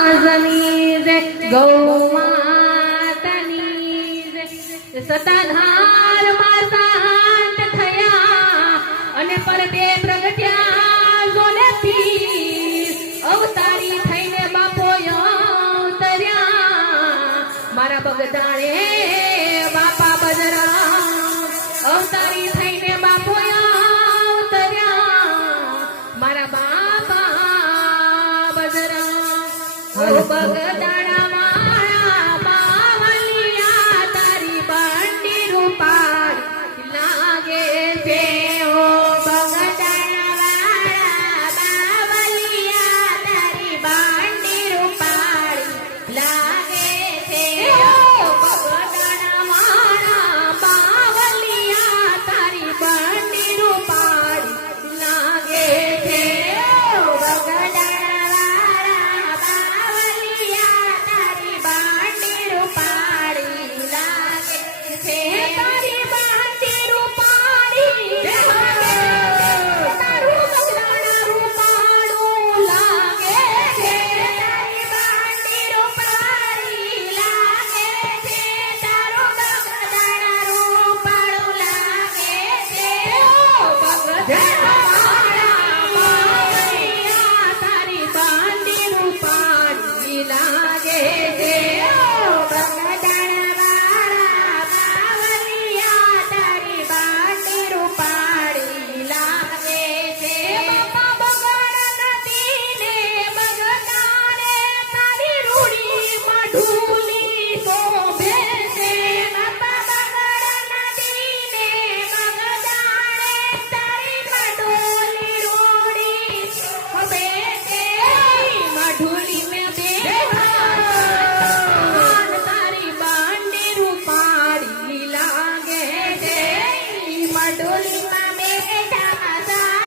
महाराजनी जय गौ मातानी जय सताधार माता थया અને પરતે પ્રગટ્યા જોલેથી અવતારી થઈને બાપો અવતર્યા મારા બગદાણે બાપા બજરા અવતારી થઈને બાપો અવતર્યા મારા બાપા બજરા બગદાણા મારા બાવલિયા તારી બંડી રૂપાળી લાગે છે डोली